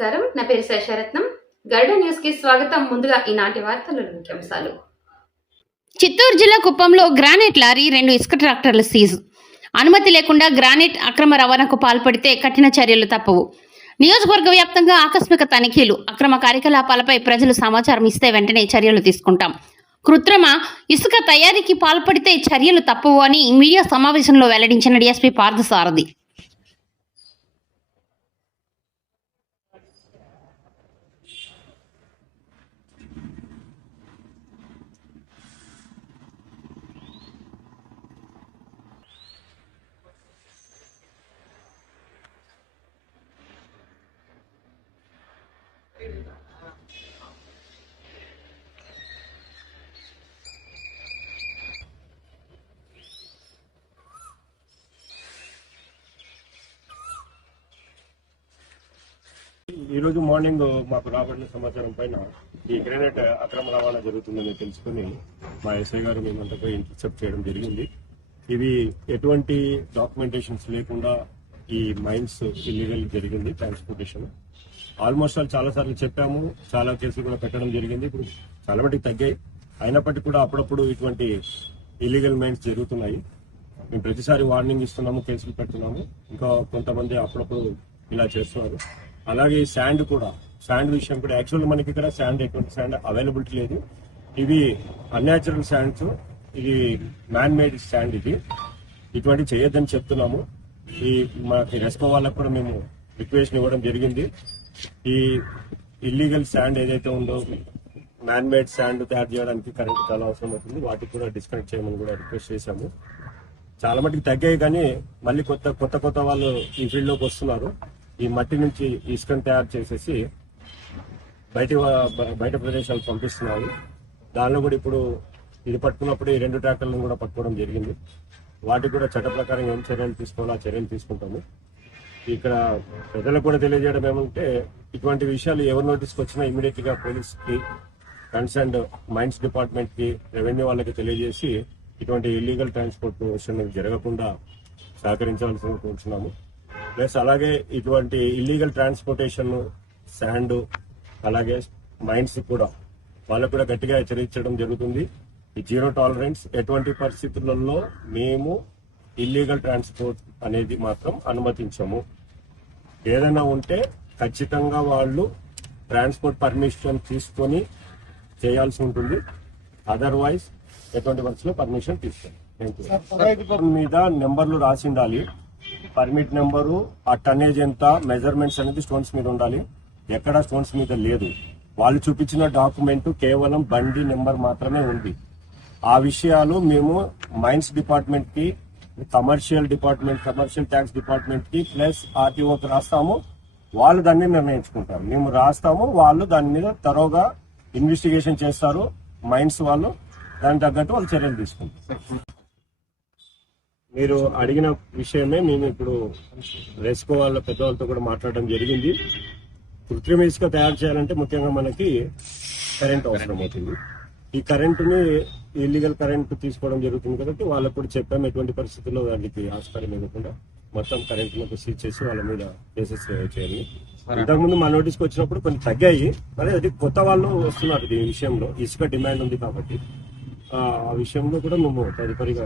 నమస్కారం. నా పేరు శేషరత్నం. గరుడ న్యూస్ కి స్వాగతం. ముందుగా ఈనాటి వార్తల్లోని ముఖ్యాంశాలు. చిత్తూరు జిల్లా కుప్పంలో గ్రానైట్ లారీ 2 ఇసుక ట్రాక్టర్లు సీజ్. అనుమతి లేకుండా గ్రానైట్ అక్రమ రవాణాకు పాల్పడితే కఠిన చర్యలు తప్పవు. నియోజకవర్గ వ్యాప్తంగా ఆకస్మిక తనిఖీలు. అక్రమ కార్యకలాపాలపై ప్రజలు సమాచారం ఇస్తే వెంటనే చర్యలు తీసుకుంటాం. కృత్రిమ ఇసుక తయారీకి పాల్పడితే చర్యలు తప్పవు అని మీడియా సమావేశంలో వెల్లడించిన డీఎస్పీ పార్థసారథి. ఈ రోజు మార్నింగ్ మాకు రాబడిన సమాచారం పైన ఈ గ్రానైట్ అక్రమ రవాణా జరుగుతుందని తెలుసుకుని మా ఎస్ఐ గారు మేమంతా పోయి ఇంటర్సెప్ట్ చేయడం జరిగింది. ఇవి ఎటువంటి డాక్యుమెంటేషన్స్ లేకుండా ఈ మైన్స్ ఇల్లీగల్ జరిగింది ట్రాన్స్పోర్టేషన్. ఆల్మోస్ట్ చాలా సార్లు చెప్పాము, చాలా కేసులు కూడా పెట్టడం జరిగింది. ఇప్పుడు చాలా మటుకు తగ్గాయి. అయినప్పటికీ కూడా అప్పుడప్పుడు ఇటువంటి ఇల్లీగల్ మైన్స్ జరుగుతున్నాయి. మేము ప్రతిసారి వార్నింగ్ ఇస్తున్నాము, కేసులు పెడుతున్నాము. ఇంకా కొంతమంది అప్పుడప్పుడు ఇలా చేస్తున్నారు. అలాగే శాండ్ కూడా, శాండ్ విషయం కూడా యాక్చువల్గా మనకి ఇక్కడ ఎటువంటి శాండ్ అవైలబిలిటీ లేదు. ఇవి అన్యాచురల్ శాండ్స్, ఇది మ్యాన్ మేడ్ శాండ్. ఇటువంటి చేయొద్దని చెప్తున్నాము. ఈ మనకి రెస్కో వాళ్ళకు కూడా మేము రిక్వెస్ట్ ఇవ్వడం జరిగింది. ఈ ఇల్లీగల్ శాండ్ ఏదైతే ఉందో, మ్యాన్ మేడ్ శాండ్ తయారు చేయడానికి కరెంట్ చాలా అవసరం అవుతుంది. వాటికి కూడా డిస్కనెక్ట్ చేయమని కూడా రిక్వెస్ట్ చేశాము. చాలా మటుకు తగ్గాయి, కానీ మళ్ళీ కొత్త వాళ్ళు ఈ ఫీల్డ్ లోకి వస్తున్నారు. ఈ మట్టి నుంచి ఇసుకను తయారు చేసేసి బయట ప్రదేశాలకు పంపిస్తున్నారు. దానిలో కూడా ఇప్పుడు ఇది పట్టుకున్నప్పుడు ఈ 2 ట్రాక్టర్లను కూడా పట్టుకోవడం జరిగింది. వాటికి కూడా చట్ట ప్రకారం ఏం చర్యలు తీసుకోవాలో ఆ చర్యలు తీసుకుంటాము. ఇక్కడ ప్రజలకు కూడా తెలియజేయడం ఏమంటే, ఇటువంటి విషయాలు ఎవరి నోటీస్కి వచ్చినా ఇమీడియట్ గా పోలీస్కి, కన్సర్న్డ్ మైన్స్ డిపార్ట్మెంట్ కి, రెవెన్యూ వాళ్ళకి తెలియజేసి ఇటువంటి ఇల్లీగల్ ట్రాన్స్పోర్టేషన్ జరగకుండా సహకరించాల్సింది కోరుచున్నాము. ప్లస్ అలాగే ఇటువంటి ఇల్లీగల్ ట్రాన్స్పోర్టేషన్, శాండ్, అలాగే మైన్స్ కూడా వాళ్ళకు కూడా గట్టిగా హెచ్చరించడం జరుగుతుంది. ఈ జీరో టాలరెన్స్, ఎటువంటి పరిస్థితులలో మేము ఇల్లీగల్ ట్రాన్స్పోర్ట్ అనేది మాత్రం అనుమతించము. ఏదైనా ఉంటే ఖచ్చితంగా వాళ్ళు ట్రాన్స్పోర్ట్ పర్మిషన్ తీసుకొని చేయాల్సి ఉంటుంది. అదర్వైజ్ ఎటువంటి పరిస్థితుల్లో పర్మిషన్ తీసుకోండి. మీద నెంబర్లు రాసి ఉండాలి. పర్మిట్ నెంబరు, ఆ టన్నేజ్ ఎంత, మెజర్మెంట్స్ అనేది స్టోన్స్ మీద ఉండాలి. ఎక్కడ స్టోన్స్ మీద లేదు. వాళ్ళు చూపించిన డాక్యుమెంట్ కేవలం బండి నెంబర్ మాత్రమే ఉంది. ఆ విషయాలు మేము మైన్స్ డిపార్ట్మెంట్ కి, కమర్షియల్ ట్యాక్స్ డిపార్ట్మెంట్ కి, ప్లస్ ఆర్టీఓకి రాస్తాము. వాళ్ళు దాన్ని నిర్ణయించుకుంటారు. మేము రాస్తాము, వాళ్ళు దాని మీద తరోగా ఇన్వెస్టిగేషన్ చేస్తారు. మైన్స్ వాళ్ళు దానికి తగ్గట్టు వాళ్ళు చర్యలు తీసుకుంటారు. మీరు అడిగిన విషయమే మేము ఇప్పుడు రెస్కో వాళ్ళ పెద్దవాళ్ళతో కూడా మాట్లాడడం జరిగింది. కృత్రిమ ఇసుక తయారు చేయాలంటే ముఖ్యంగా మనకి కరెంట్ అవసరం అవుతుంది. ఈ కరెంటుని ఇల్లీగల్ కరెంట్ తీసుకోవడం జరుగుతుంది కాబట్టి వాళ్ళకు కూడా చెప్పాము, ఎటువంటి పరిస్థితుల్లో దానికి ఆస్కారం ఇవ్వకుండా మొత్తం కరెంట్ సీజ్ చేసి వాళ్ళ మీద కేసెస్ చేయాలి. ఇంతకుముందు మా నోటీస్కి వచ్చినప్పుడు కొన్ని తగ్గాయి, మరి అది కొత్త వాళ్ళు వస్తున్నారు. ఈ విషయంలో ఇసుక డిమాండ్ ఉంది కాబట్టి ఆ విషయంలో కూడా మేము తదుపరిగా